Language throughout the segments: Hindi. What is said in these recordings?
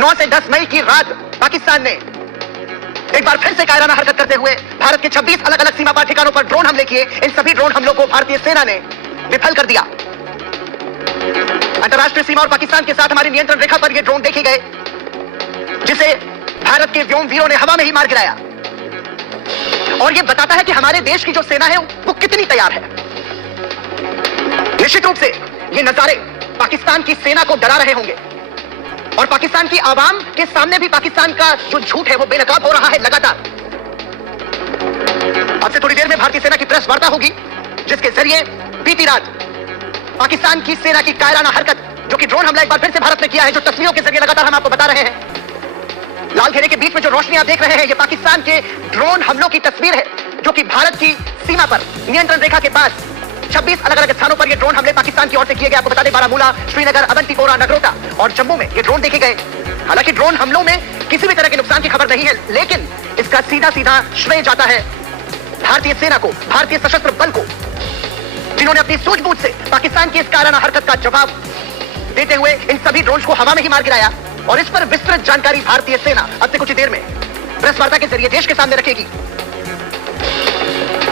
9 से 10 मई की रात पाकिस्तान ने एक बार फिर से कायराना हरकत करते हुए भारत के 26 अलग अलग सीमा पार ठिकानों पर ड्रोन हमले किए। इन सभी ड्रोन हमलों को भारतीय सेना ने विफल कर दिया। अंतरराष्ट्रीय सीमा और पाकिस्तान के साथ हमारी नियंत्रण रेखा पर ये ड्रोन देखे गए, जिसे भारत के व्योम वीरों ने हवा में ही मार गिराया। और ये बताता है कि हमारे देश की जो सेना है वो कितनी तैयार है। निश्चित रूप से ये नजारे पाकिस्तान की सेना को डरा रहे होंगे और पाकिस्तान की आवाम के सामने भी पाकिस्तान का जो झूठ है वो बेनकाब हो रहा है लगातार। अब से थोड़ी देर में भारतीय सेना की प्रेस वार्ता होगी, जिसके जरिए बीती रात पाकिस्तान की सेना की कायराना हरकत, जो कि ड्रोन हमला एक बार फिर से भारत ने किया है, जो तस्वीरों के जरिए लगातार हम आपको बता रहे हैं। लाल घेरे के बीच में जो रोशनी आप देख रहे हैं, ये पाकिस्तान के ड्रोन हमलों की तस्वीर है, जो कि भारत की सीमा पर नियंत्रण रेखा के पास 26 अलग अलग स्थानों पर ये ड्रोन हमले पाकिस्तान की ओर से किए गए। आपको बता दें, बारामूला, श्रीनगर, अवंतीपोरा, नगरोटा और जम्मू में ये ड्रोन देखे गए। हालांकि ड्रोन हमलों में किसी भी तरह के नुकसान की खबर नहीं है, लेकिन इसका सीधा सीधा श्रेय जाता है भारतीय सेना को, भारतीय सशस्त्र बल को, जिन्होंने अपनी सूझबूझ से पाकिस्तान की इस कायराना हरकत का जवाब देते हुए इन सभी ड्रोन को हवा में ही मार गिराया। और इस पर विस्तृत जानकारी भारतीय सेना अब से कुछ देर में प्रेस वार्ता के जरिए देश के सामने रखेगी।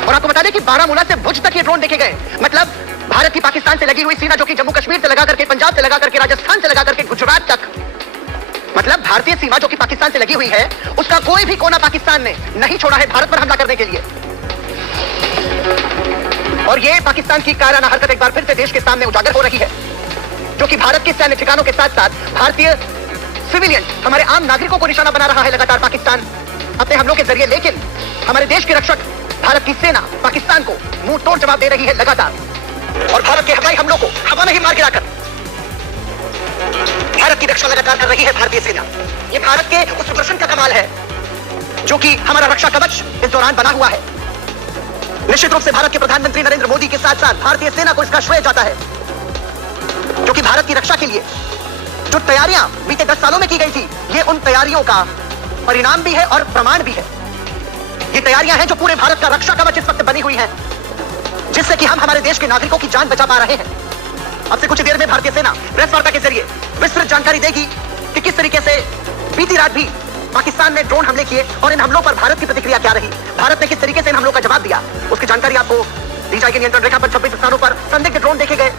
और आपको बता दें कि बारामूला से भुज तक ये ड्रोन देखे गए। मतलब भारत की पाकिस्तान से लगी हुई सीमा, जो कि जम्मू कश्मीर से लगा करके, पंजाब से लगा करके, राजस्थान से लगा करके गुजरात तक, मतलब भारतीय सीमा जो कि पाकिस्तान से लगी हुई है, उसका कोई भी कोना पाकिस्तान ने नहीं छोड़ा है भारत पर हमला करने के लिए। और ये पाकिस्तान की कायराना हरकत एक बार फिर से देश के सामने उजागर हो रही है, जो कि भारत के सैन्य ठिकानों के साथ साथ भारतीय सिविलियन, हमारे आम नागरिकों को निशाना बना रहा है लगातार पाकिस्तान अपने हमलों के जरिए। लेकिन हमारे देश के रक्षक भारत की सेना पाकिस्तान को मुंह तोड़ जवाब दे रही है लगातार। और भारत के हवाई हमलों को हवा में ही मार गिराकर भारत की रक्षा लगातार कर रही है भारतीय सेना। ये भारत के उस सुदर्शन का कमाल है, जो कि हमारा रक्षा कवच इस दौरान बना हुआ है। निश्चित रूप से भारत के प्रधानमंत्री नरेंद्र मोदी के साथ साथ भारतीय सेना को इसका श्रेय जाता है, जो कि भारत की रक्षा के लिए जो तैयारियां बीते 10 सालों में की गई थी, ये उन तैयारियों का परिणाम भी है और प्रमाण भी है। ये तैयारियां हैं जो पूरे भारत का रक्षा कवच इस वक्त बनी हुई है, जिससे कि हम हमारे देश के नागरिकों की जान बचा पा रहे हैं। अब से कुछ देर में भारतीय सेना प्रेस वार्ता के जरिए विस्तृत जानकारी देगी कि किस तरीके से बीती रात भी पाकिस्तान ने ड्रोन हमले किए और इन हमलों पर भारत की प्रतिक्रिया क्या रही, भारत ने किस तरीके से इन हमलों का जवाब दिया, उसकी जानकारी आपको दी जाएगी। नियंत्रण रेखा पर 26 स्थानों पर संदिग्ध ड्रोन देखे गए।